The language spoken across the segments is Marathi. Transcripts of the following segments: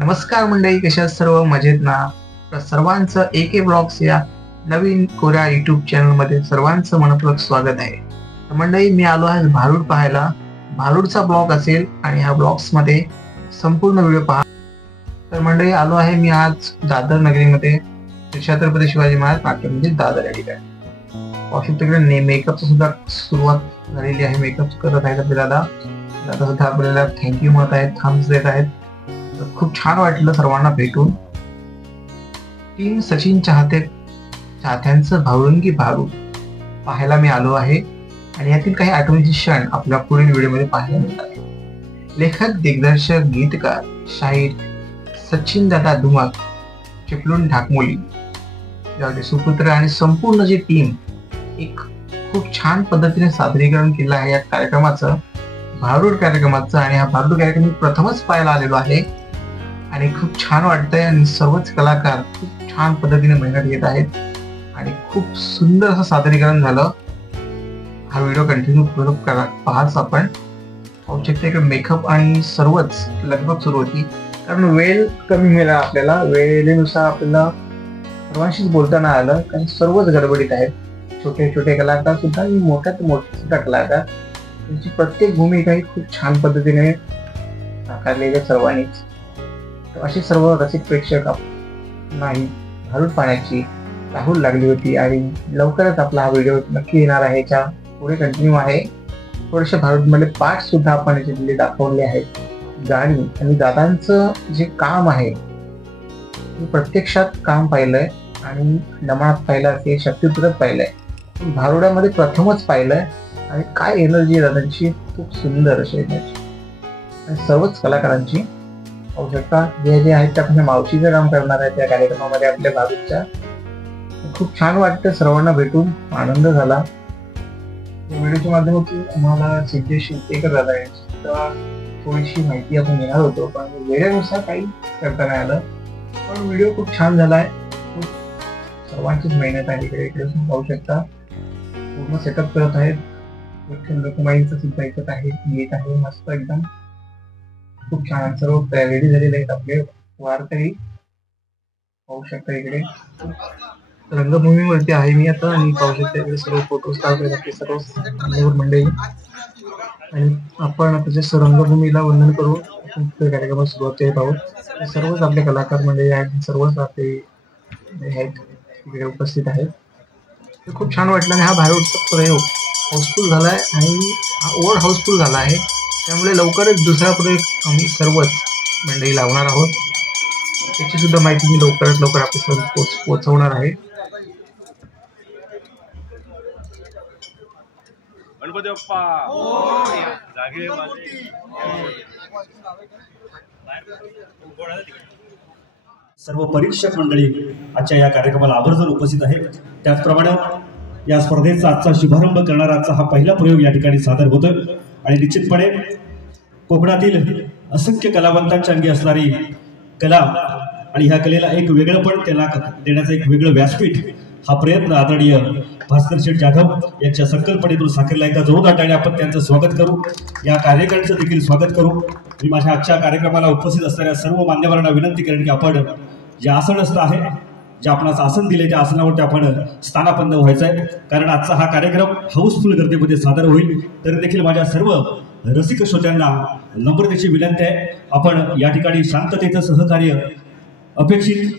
नमस्कार मंडळी, कशा सर्व मजेत ना? तर सर्वांचं AK ब्लॉग्स या नवीन कोऱ्या युट्यूब चॅनल मध्ये सर्वांचं मनपूर्वक स्वागत आहे. तर मंडळी, मी आलो आहे भारूड पाहायला. भारूडचा ब्लॉग असेल आणि ह्या ब्लॉग्स मध्ये संपूर्ण व्हिडिओ पहा. तर मंडळी, आलो आहे मी आज दादर नगरीमध्ये, छत्रपती शिवाजी महाराज नाट्य म्हणजे दादर या ठिकाणी. तिकडे मेकअप सुद्धा सुरुवात झालेली आहे. मेकअप करत आहेत आपले दादा सुद्धा आपल्याला थँक्यू म्हणत आहेत, थम्स देत आहेत. खूप छान वाटलं सर्वांना भेटून. टीम सचिन चाहत्यांचं भावुंगी भारूड पाहायला मी आलो आहे आणि यातील काही आठवणीचे क्षण आपल्या पुढील व्हिडिओमध्ये पाहायला मिळतात. लेखक, दिग्दर्शक, गीतकार, शाहीर सचिन दादा धुमाक, चिपळूण ढाकमोली याचे सुपुत्र आणि संपूर्ण जी टीम एक खूप छान पद्धतीने सादरीकरण केलं आहे या कार्यक्रमाचं, भारूड कार्यक्रमाचं. आणि हा भारूड कार्यक्रम मी प्रथमच पाहायला आलेलो आहे आणि खूप छान वाटतंय. आणि सर्वच कलाकार खूप छान पद्धतीने मेहनत घेत आहेत आणि खूप सुंदर असं सादरीकरण झालं. हा व्हिडिओ कंटिन्यू पाहाच आपण पाहू शकता. इकडे मेकअप आणि सर्वच लगबग सुरू होती, कारण वेळ कमी मिळाला आपल्याला. वेळेनुसार आपल्याला सर्वांशीच बोलता नाही आलं, कारण सर्वच गडबडीत आहेत. छोटे छोटे कलाकार सुद्धा आणि मोठ्यात मोठे सुद्धा कलाकार, त्यांची प्रत्येक भूमिका ही खूप छान पद्धतीने साकारलेली आहे सर्वांनीच. अशी सर्व रसिक प्रेक्षक नाही भारूड पाहण्याची राहुल लागली होती आणि लवकरच आपला हा व्हिडिओ नक्की येणार आहे. याच्या पुढे कंटिन्यू आहे. थोडेसे भारूडमध्ये पार्ट सुद्धा आपण याच्यातले दाखवले आहेत. गाणी आणि दादांचं जे काम आहे ते प्रत्यक्षात काम पाहिलंय आणि नमनात पाहिलं असेल, शक्तिपुरात पाहिलंय, भारुडामध्ये प्रथमच पाहिलंय. आणि काय एनर्जी दादांची, खूप सुंदर अशी एनर्जी. आणि सर्वच कलाकारांची आवश्यकता जे आहेत त्या मावशीचं काम करणार आहे त्या कार्यक्रमामध्ये आपल्या भारूडच्या. खूप छान वाटतं, सर्वांना भेटून आनंद झाला. व्हिडिओच्या माध्यमातून आम्हाला सिद्धेश शिवतेकर दादा यांची थोडीशी माहिती आपण घेणार होतो, पण वेळेनुसार काही करता नाही आलं. पण व्हिडिओ खूप छान झालाय. खूप सर्वांचीच मेहनत आहे. इकडे पाहू शकता पूर्ण सेटअप करत आहेत. लोकमाईंचं सुद्धा ऐकत आहे, येत आहे मस्त एकदम. खूप छान सर्व रेडी झालेले आहेत आपले वारकरी, पाहू शकता. इकडे रंगभूमीवरती आहे मी आता आणि पाहू शकता इकडे सर्व फोटोज काढले आपले सर्व मंडळी. आणि आपण आता जसं रंगभूमीला वंदन करू आपण कार्यक्रमात सुरुवात करत आहोत. सर्वच आपले कलाकार मंडळी आहेत, सर्वच आपले आहेत इकडे उपस्थित आहेत. खूप छान वाटलं. आणि हा भारूडचा प्रयोग हाऊसफुल झालाय आणि हा ओव्हर हाऊसफुल झाला आहे. त्यामुळे लवकरच दुसरा प्रयोग आम्ही सर्वच मंडळी लावणार आहोत. त्याची सुद्धा माहिती मी लवकरात लवकर आपल्या पोहोचवणार आहे. सर्व परीक्षक मंडळी आजच्या या कार्यक्रमाला आवर्जून उपस्थित आहे. त्याचप्रमाणे या स्पर्धेचा आजचा शुभारंभ करणारा आजचा हा पहिला प्रयोग या ठिकाणी सादर होतोय. आणि निश्चितपणे कोकणातील असंख्य कलावंतांच्या अंगी असणारी कला आणि ह्या कलेला एक वेगळं पण त्याला देण्याचं एक वेगळं व्यासपीठ, हा प्रयत्न आदरणीय भास्कर शेठ जाधव यांच्या संकल्पनेतून साकारला. एकदा जोरदार टाळ्या आपण त्यांचं स्वागत करू, या कार्यक्रमाचं देखील स्वागत करू. मी माझ्या आजच्या कार्यक्रमाला उपस्थित असणाऱ्या सर्व मान्यवरांना विनंती करेन की आपण जे आसनस्थ आहे, जे आपणास आसन दिले त्या आसनावरती आपण स्थानापन्न व्हायचं आहे, कारण आजचा हा कार्यक्रम हाऊसफुल गर्दीमध्ये सादर होईल. तरी देखील माझ्या सर्व रसिक श्रोत्यांना नम्रतेची विनंती आहे, आपण या ठिकाणी शांततेचं सहकार्य अपेक्षित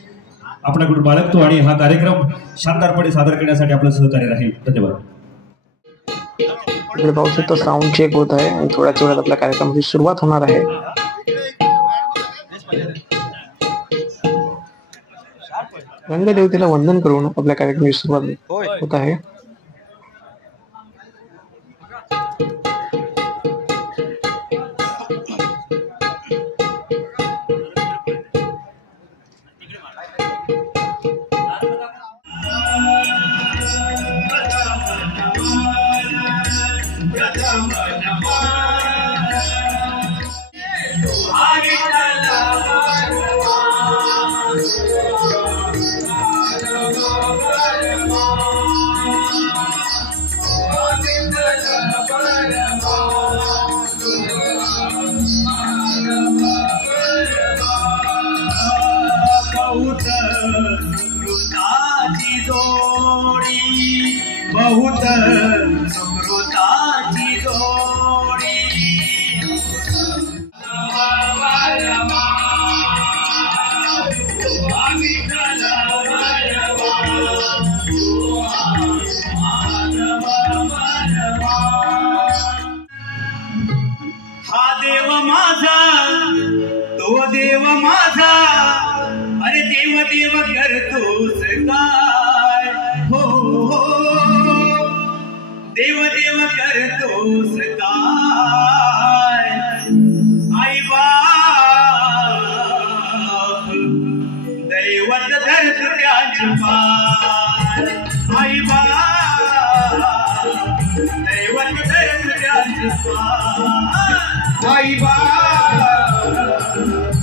आपल्याकडून बाळगतो आणि हा कार्यक्रम शानदारपणे सादर करण्यासाठी आपलं सहकार्य राहील. धन्यवाद. इकडे पाहू शकतो साऊंड चेक होत आहे आणि थोड्याच वेळात आपल्या कार्यक्रमाची सुरुवात होणार आहे. रंगदेवतेला वंदन करून आपल्या कार्यक्रमाची सुरुवात होत आहे. ओ देव माझा, अरे देव देव करतोस काय, हो देव देव करतोस काय, आई बाप दैवत धरत त्याची पाय, आई बाप दैवत धरत त्याची पाय, आई बाप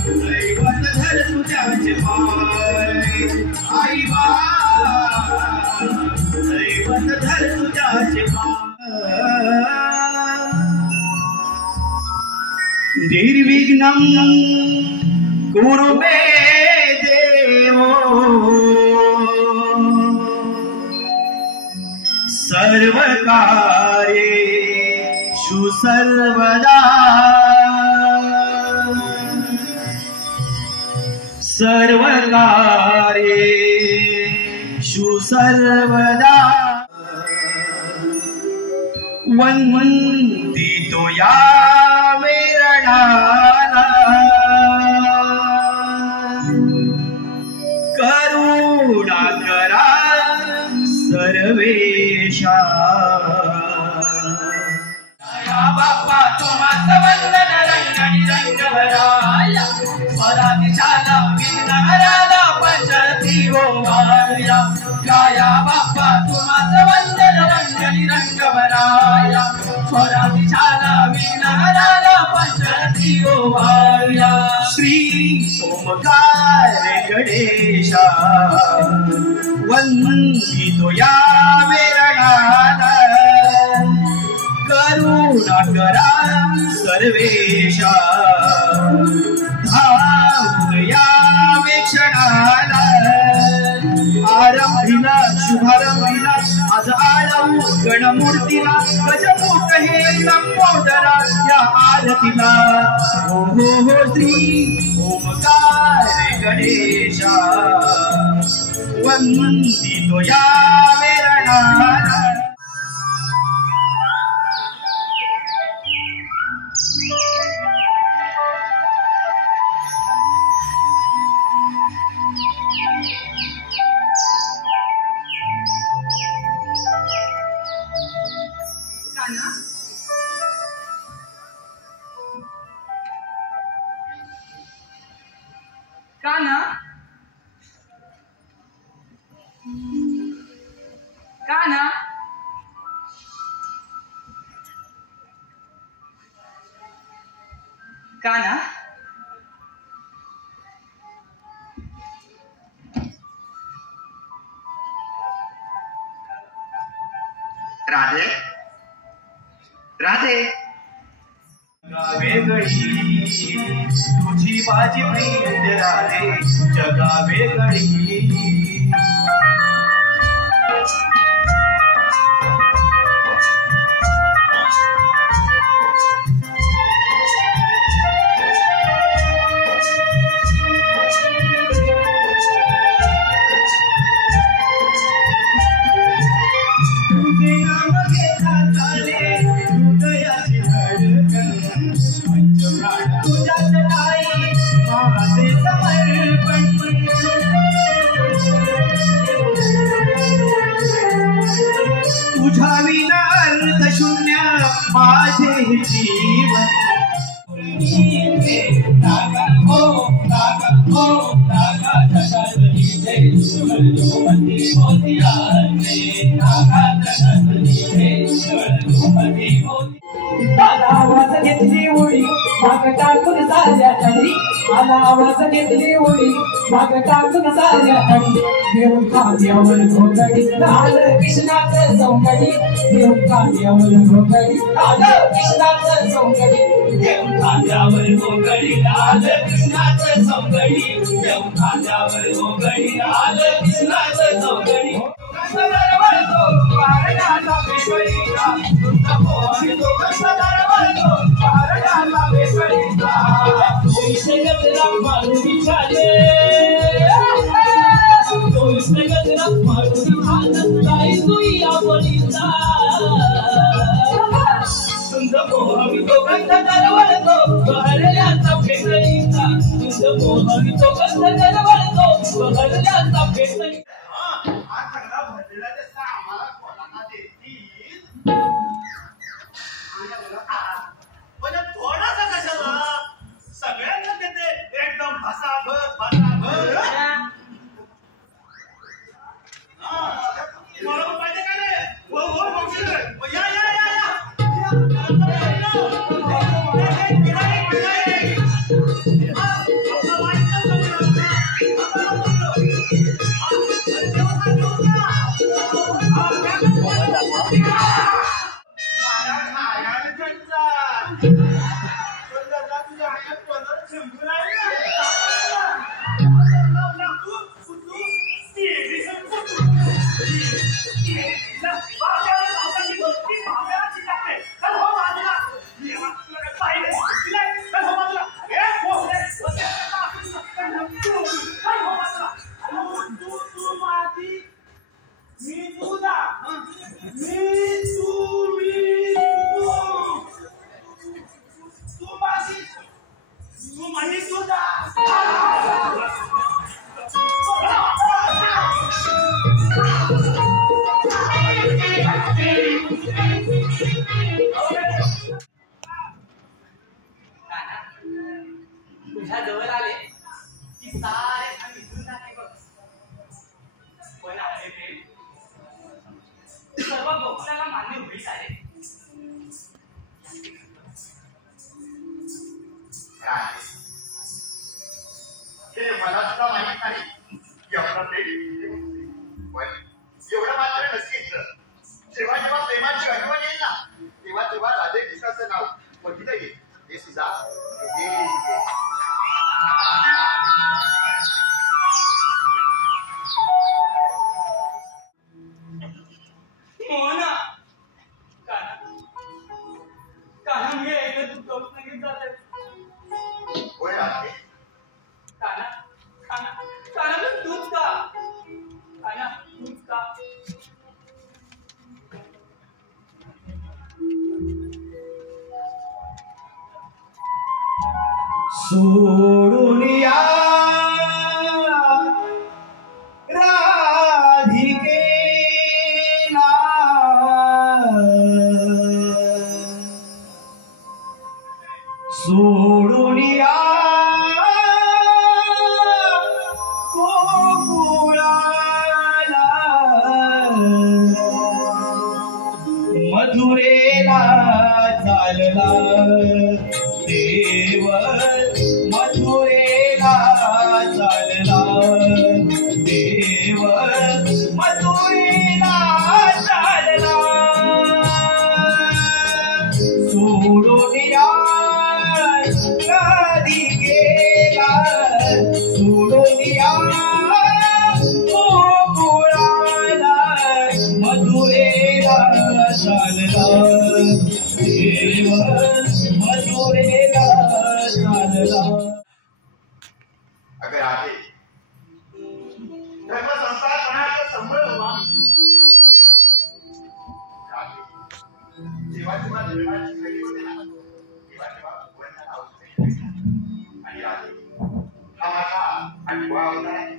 दैवत धरत त्याची पाय, आई बाप दैवत धरत त्याची पाय. निर्विघ्नं कुरु मे देवो सर्वकार्येषु सर्वदा, सर्वकार्येषु सर्वदा वन्दितो या मेरणाला, करुणा करा सर्वेशा. बाप्पा तुम्हास वंदन रंगणी रंगभराया, स्वरादिशाला विघ्नहराला पंचरती ओवाळया. गाया बाप्पा तुम्हास वंदन रंगणी रंगभराया, स्वरादिशाला विघ्नहराला पंचरती ओवाळया. श्री ओमकार गणेशा वंदितो या मेरणाला, करुणा करा सर्वेशा. धावून या वेक्षणाला, आरंभीला शुभारंभीला आज आळवू गणमूर्तीला, गजमुख हे लंबोदरा या आरतीला. हो हो हो श्री ओमकार गणेशा वंदितो या मेरणाला. कान्हा, कान्हा, कान्हा, राधे राधे वेगळी तुझी माझी प्रीत राधे, जगा वेगळी. तुझे नाम घेता चाले हृदयाची धडकन, पंचप्राण तुझ्याच ठाई माझे समर्पण. तुझ्या विना अर्थ शून्य माझे जीवन. रागा हो रागा हो रागा जगदीचे सुरलोपती मोतियाचे, रागा जगदीचे सुरलोपती मोती. आला आवाज घेतली उडी माग टाकून साऱ्या तडी, आला आवाज घेतली उडी माग टाकून साऱ्या तडी. घेऊन खांद्यावर घोगडी आलं कृष्णाचं सौंदडी, घेऊन खांद्यावर घोगडी आलं कृष्णाचं सौंदडी, घेऊन खांद्यावर घोगडी आलं कृष्णाचं सौंदडी, घेऊन खांद्यावर घोगडी आलं कृष्णाचं सौंदडी. तुझं मोह मी तो कंठ दरवळतो, बहरल्याचा फेकळीचा मोहवितो गंध गरवळतो बहरल्याचा भेट नाही थोडासा कशाला सगळ्यांना देते एकदम भसाभर मला पाहिजे का रे या या या तुझ्या जवळ आले की सारे विसरून जाते बघ पण आपले प्रेम सर्व गोकुळाला मान्य होईल आहे हे मला सुद्धा माहित नाही एवढं मात्र नक्कीच जेव्हा जेव्हा प्रेमाची आठवण येईल ना तेव्हा तेव्हा राधे कृष्णाचं नाव बघितलं येईल हे सुद्धा मोहना काना मी ऐकलं तू कौस नगीत जात होय राधे काना काना काना पण तूच का काना तूच का सोडून या राधिकेला सोडून या गोकुळाला मथुरेला चालला देव मथुरेला चालला देव मथुरेला चालला सोडून या राधिकेला सोडून या गोकुळाला मथुरेला चालला देव मथुरेला चालला अगर आहे धर्म संस्कार पणाचा संबळ व्हा जेव्हा जेव्हा धर्माची घडी होते ना तेव्हा तेव्हा भगवंताला औषध आणि आहे हा माझा आठवा अवतार आहे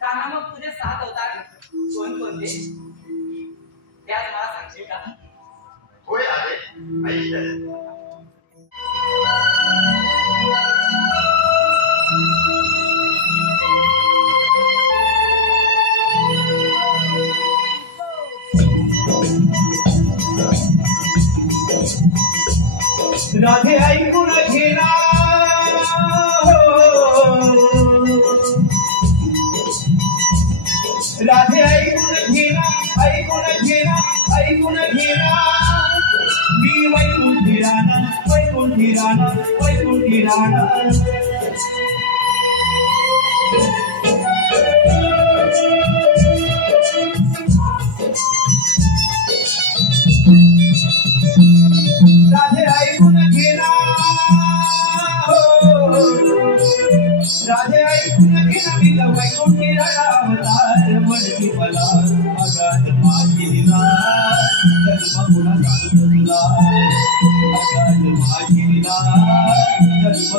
काना मग तुझे 7 अवतार कोणते ते आज मला सांगशील का होय आहे ऐक राधे ऐकून घेना राधे ऐकून घेना ऐकून घेना ऐकून घेना मी वैकुंठी राणा वैकुंठी राणा वैकुंठी राणा राधे ऐकून घेना राधे ऐकून घेना मी वैकुंठी राणा अवतार म्हणती मला अगाध माझी लीला जन्म पुन्हा सांगतो तुला अगाध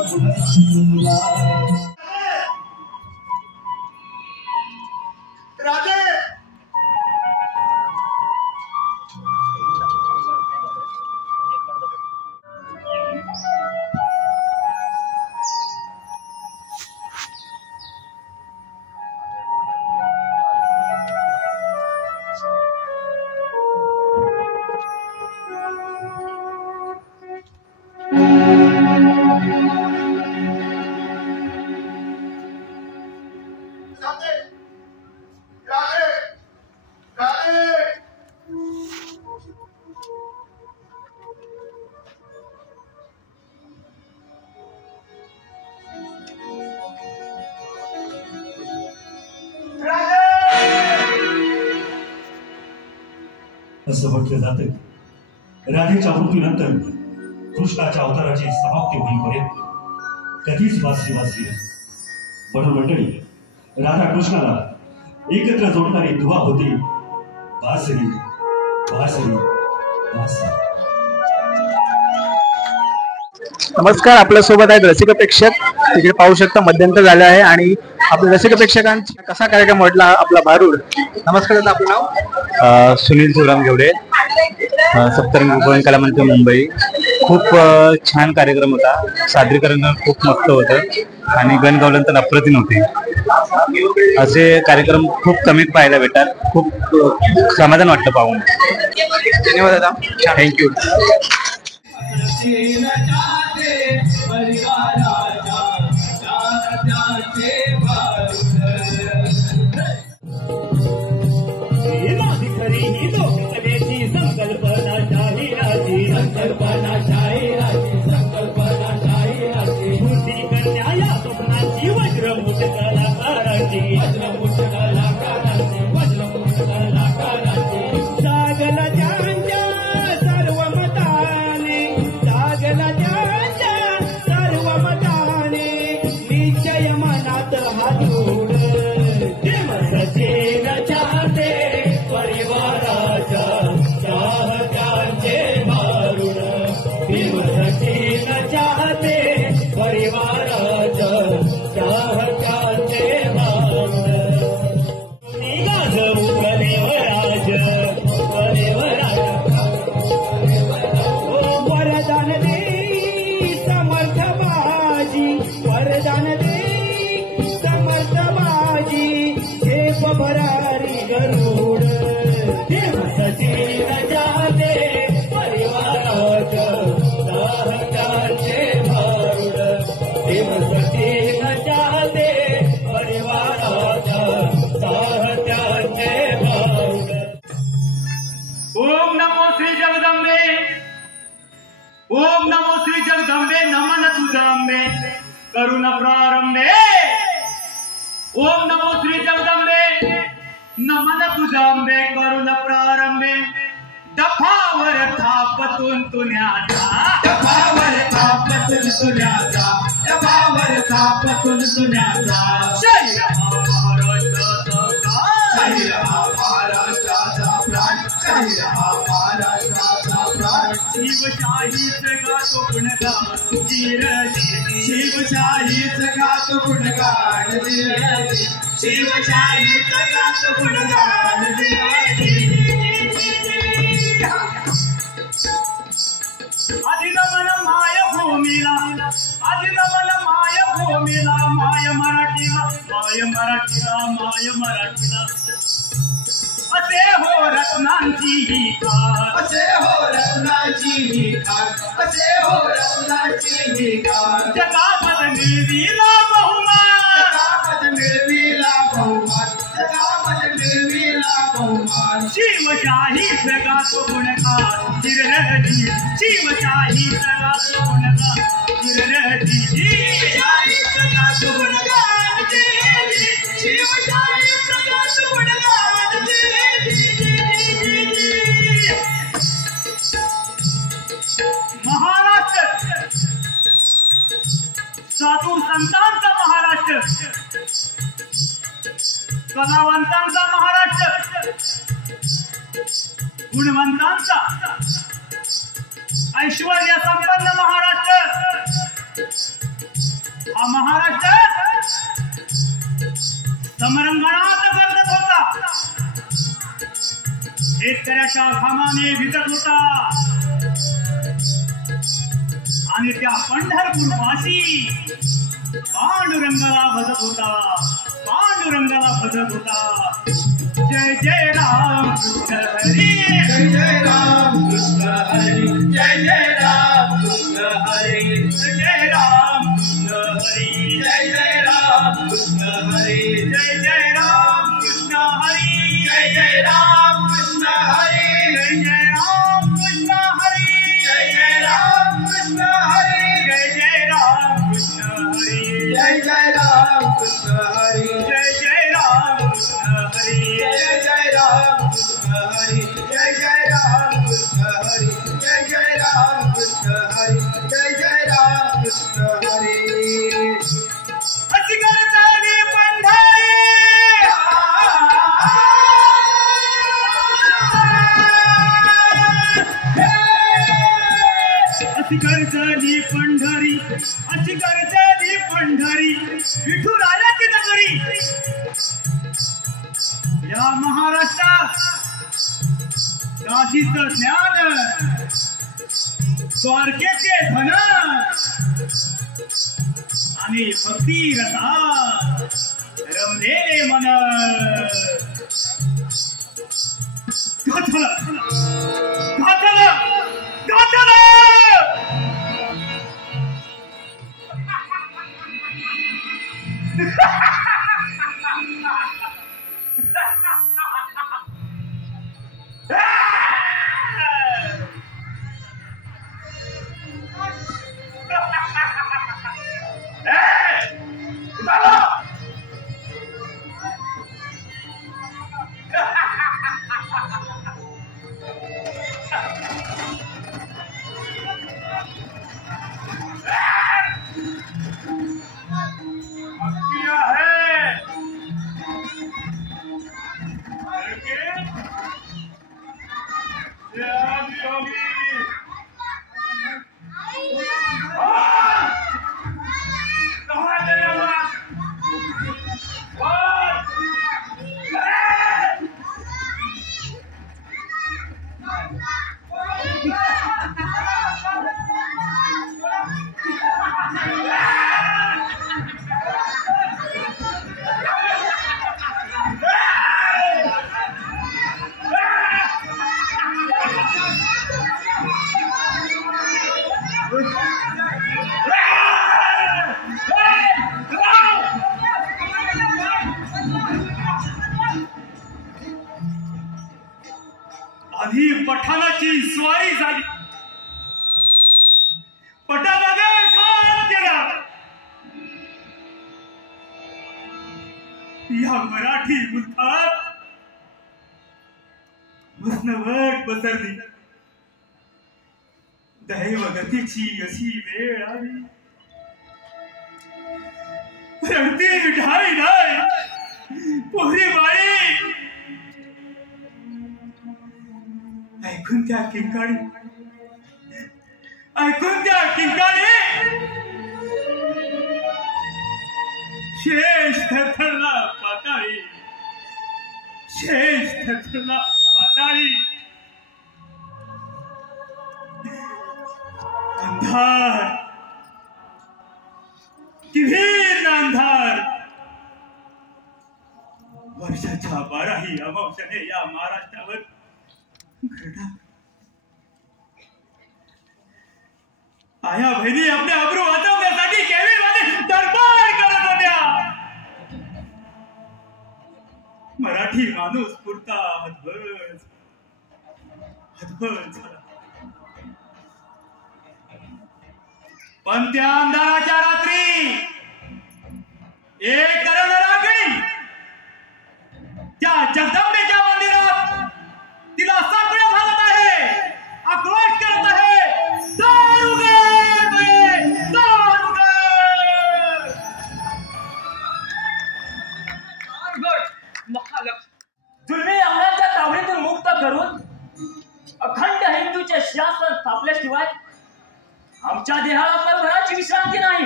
पुन्हा सांगतो तुला राजे असं म्हटलं जातं राधेच्या मृत्यूनंतर कृष्णाच्या अवताराची समाप्ती होईपर्यंत कधीच वाचली वाचली नाही. म्हणून मंडळी राधा कृष्णाला एकत्र जोडणारी दुवा होती बासरी बासरी बासरी. नमस्कार, आपल्या सोबत आहेत रसिक प्रेक्षक. तिकडे पाहू शकता मध्यंतर झाले आहे आणि आपल्या रसिक प्रेक्षकांचा कसा कार्यक्रम वाटला आपला भारूड. नमस्कार दादा, आपलं नाव? सुनील शिवराम घेवडे, सप्तरंग उपवन कला मंदिर मुंबई. खूप छान कार्यक्रम होता. सादरीकरण खूप मस्त होतं आणि गणगावल्यानंतर अप्रतिम होते. असे कार्यक्रम खूप कमी पाहायला भेटतात. खूप समाधान वाटतं पाहून. धन्यवाद दादा, थँक्यू. ओम नमो श्री जगदंबे नमन तुझंबे करुण प्रारंभे. ओम नमो श्री जगदंबे नमन तुझंबे करुण प्रारंभे. डफावर थापतून तुन्याचा, डफावर थापतून तुन्याचा, डफावर थापतून तुन्याचा. जय महाराष्ट्राचा प्राण, जय महाराष्ट्राचा प्राण. शिवशाहीच गातो गुणगान शिवशाहीच गातो गुणगान शिवशाहीच गातो गुणगान. आदिनमन माय भूमीला, आदिनमन माय भूमीला, माय मराठीला, माय मराठीला, माय मराठीला. असे हो रत्नांची ही खाण, असे हो रत्नांची ही खाण, असे हो रत्नांची ही खाण. जगामध्ये मिळविला बहुमान, जगामध्ये मिळविला बहुमान, जगामध्ये मिळविला बहुमान. शिवशाहीच गातो गुणगान चिररती, शिवशाहीच गातो गुणगान चिररती. शिवशाहीच गातो गुणगान चिररती, शिवशाहीच गातो गुणगान. महाराष्ट्र साधू संतांचा महाराष्ट्र, कलावंतांचा महाराष्ट्र, गुणवंतांचा ऐश्वर्य संपन्न महाराष्ट्र, हा महाराष्ट्र समरंगणात गरजत होता, शेतकऱ्याच्या घामाने भिजत होता आणि त्या पंढरपूर पाशी पांडुरंगाला भजत होता, पांडुरंगाला भजत होता. जय जय राम कृष्ण हरी, जय जय राम कृष्ण हरी, जय जय राम कृष्ण हरी, जय जय राम कृष्ण हरी, जय जय राम कृष्ण हरी, जय जय राम कृष्ण हरी, जय जय राम कृष्ण हरी, जय जय राम कृष्ण हरी, जय जय राम कृष्ण हरी, जय जय राम कृष्ण हरी, जय जय राम कृष्ण हरी, जय जय राम कृष्ण हरी, जय जय राम कृष्ण हरी, जय जय राम कृष्ण हरी, जय जय राम कृष्ण हरी, जय जय राम कृष्ण हरी. अशी करताली पंढरी, अशी करताली पंढरी, अशी करताली पंढरी, विठुरायाची नगरी. या महाराष्ट्रात काशीचं ज्ञान, द्वारकेचे धन आणि भक्ती रसा रमलेले मन. गाथलं गाथलं गाथलं. आधी पठाणाची स्वारी झाली, पटामागे घात केला. या मराठी मुलखात वसनवट पसरली. दैवगतीची अशी वेळ आली, रडती मिठाई नाही पोरी बाळी. ऐकून त्या किंकाळी, ऐकून त्या किंकाळी शेष थरथरला पाताळी, शेष थरथरला पाताळी. अंधार किभीर अंधार. वर्षाच्या 12ही अमावस्याने या महाराष्ट्रावर घडला. आया बहिणी आपल्या अब्रू वाचवण्यासाठी केविलमध्ये दरबार करत होत्या. मराठी माणूस पुरता हतबल झाला. पण त्या अंधाराच्या रात्री एक तरुण रागिणी त्या जगदंबेच्या मंदिरात तिला सापडे घालत आहे, आक्रोश करत आहे. जुलमी अंगाच्या तावडीतून मुक्त करून अखंड हिंदूचे शासन स्थापल्याशिवाय आमच्या देहाला परभराची विश्रांती नाही.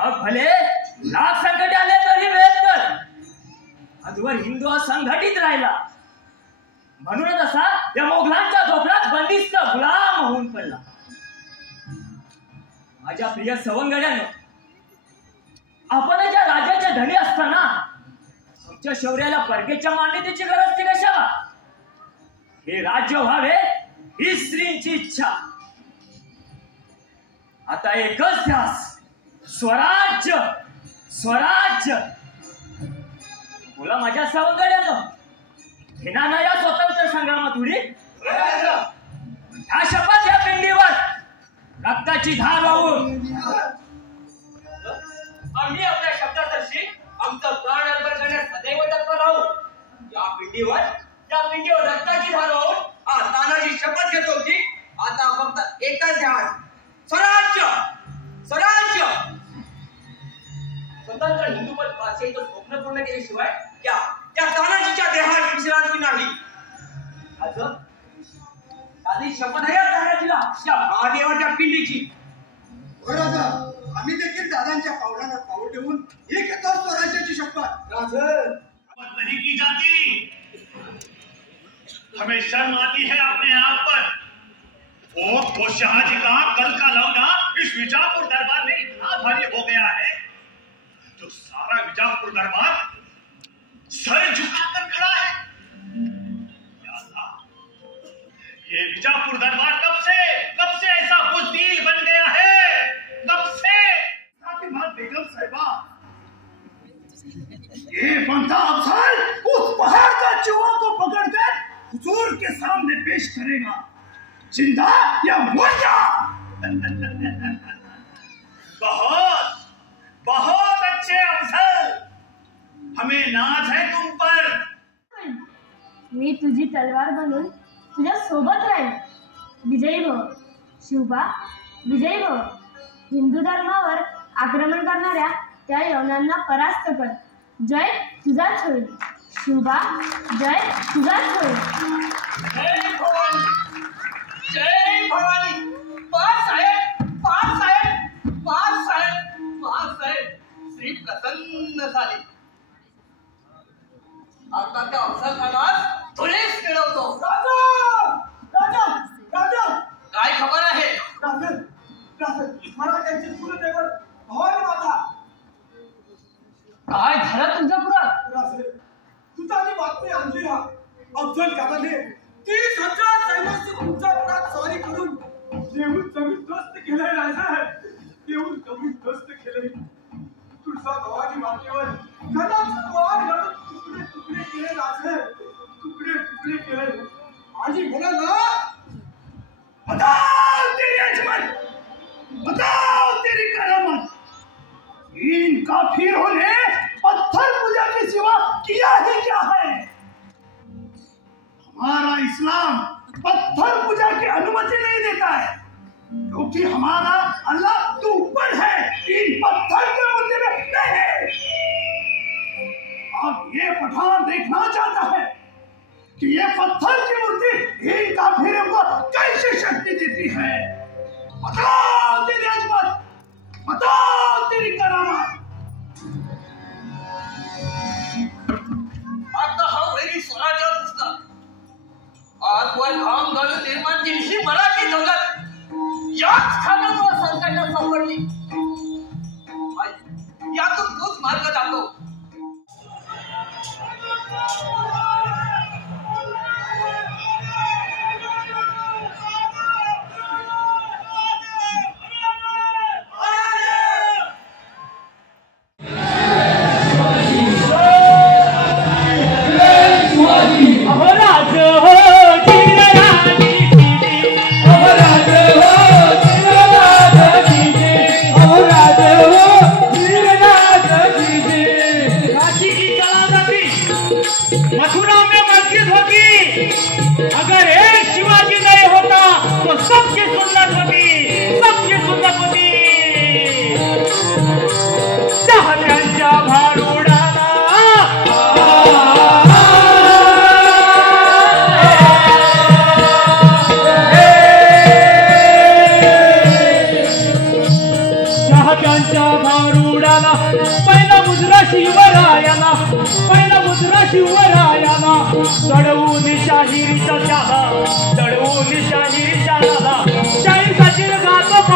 मग भले लाख संकट आले तरी वेळ कर. आजवर हिंदू हा संघटित राहिला म्हणूनच असा या मोगलांच्या झोपड्यात बंदिस्त गुलाम होऊन पडला. माझ्या प्रिय सवंगड्यानं, आपण ज्या राजाच्या धनी असताना आमच्या शौर्याला परकेच्या मान्यतेची गरज ती कशाला? हे राज्य व्हावे ही स्त्रींची इच्छा. आता एकच ध्यास, स्वराज्य स्वराज्य. बोला माझ्या सवंगड्यानं, घेणार ना या स्वतंत्र संग्रामात उडी? ह्या शपथ या पिंडीवर रक्ताची धार वाहून आम्ही आपल्या शब्दादर्शी आमचं प्राण अर्पण करण्यास सदैव तत्पर राहू. या पिंडीवर रक्ताची धार वाहून तानाजी शपथ घेतो की आता फक्त एकच ध्यास, स्वराज्य स्वराज्य. स्वतंत्र हिंदुमत भाषेचं स्वप्न पूर्ण केल्याशिवाय त्या तानाजीच्या देहात विश्रांती नाही. आधी शपथ आहे तानाजीला त्या महादेवाच्या पिंडीची. राजा, आम्ही देखील दादांच्या पावलाला पाऊल ठेवून एक घेतो स्वराज्याची शपथ. नहीं की जाती. हमें शर्म आती है अपने आप पर. वो शाहजी का कल का लौटा इस विजापुर दरबार में इतना भारी हो गया है जो सारा विजापुर दरबार सर झुकाकर खड़ा है. या अल्लाह, ये विजापुर दरबार कब से ऐसा बुज़दिल बन गया है? कब से? बेगम साहिबा, ये बंदा अफसल उस पहाड़ का चूहा को पकड़कर हुजूर के सामने पेश करेगा, जिंदा या मुर्दा. बहुत बहुत अच्छे अफसल, हमें नाज है तुम पर. मी तुझी तलवार बनून तुझ्या सोबत राहील. विजयी भव शिवबा, विजयी भव. हिंदू धर्मावर आक्रमण करणाऱ्या त्या यवनांना परास्त कर. जय तुझाच होईल शिवबा, जय तुझाच होईल. जय भवानी, जय भवानी. बाळासाहेब, बाळासाहेब, बाळासाहेब, बाळासाहेब. श्री प्रसन्न झाले. आता त्या अफसल खानास तुलेच मिळवतो. राजा, राजा, राजा, काय खबर आहे? राजा, मला त्यांचे कुलदेवत भवानी माता. काय झालं तुळजापुरात? राजे, तुझा जी बातमी आणली हा अफजल खानाने 30,000 सैन्याची तुळजापुरात स्वारी करून येऊन जमीनदोस्त केलंय. राजा, येऊन जमीनदोस्त केलंय. तुळजा भवानी मातेवर कदाच वार घालून तुकडे तुकडे केले. राजे, तुकडे तुकडे केले. आजी बोला ना, बताओ तेरी अजमत, बताओ तेरी करामत. इन काफिरों ने पत्थर पूजा के सिवा किया ही क्या है? हमारा इस्लाम पत्थर पूजा की अनुमति नहीं देता है, क्योंकि हमारा अल्लाह तो ऊपर है, इन पत्थर के मूर्ति में नहीं. अब ये पठान देखना चाहता है कि ये पत्थर की मूर्ति इन काफिरों को कैसे शक्ति देती है. बताओ तेरी अजमत, बताओ तेरी करामत. आता हा वैरी स्वराज्य दिसला. आजवर घाम गाळून निर्माण केली ही मराठी दौलत याच खानावर संकटात सापडली. यातून तोच मार्ग दाखव. Oh त्यांच्या भारुडाला पहिला मुजरा शिवरायाला पहिला मुजरा शिवरायाला चढवून शाहिरीचा शाला चढवून शाहिरी शाला शाही साची गात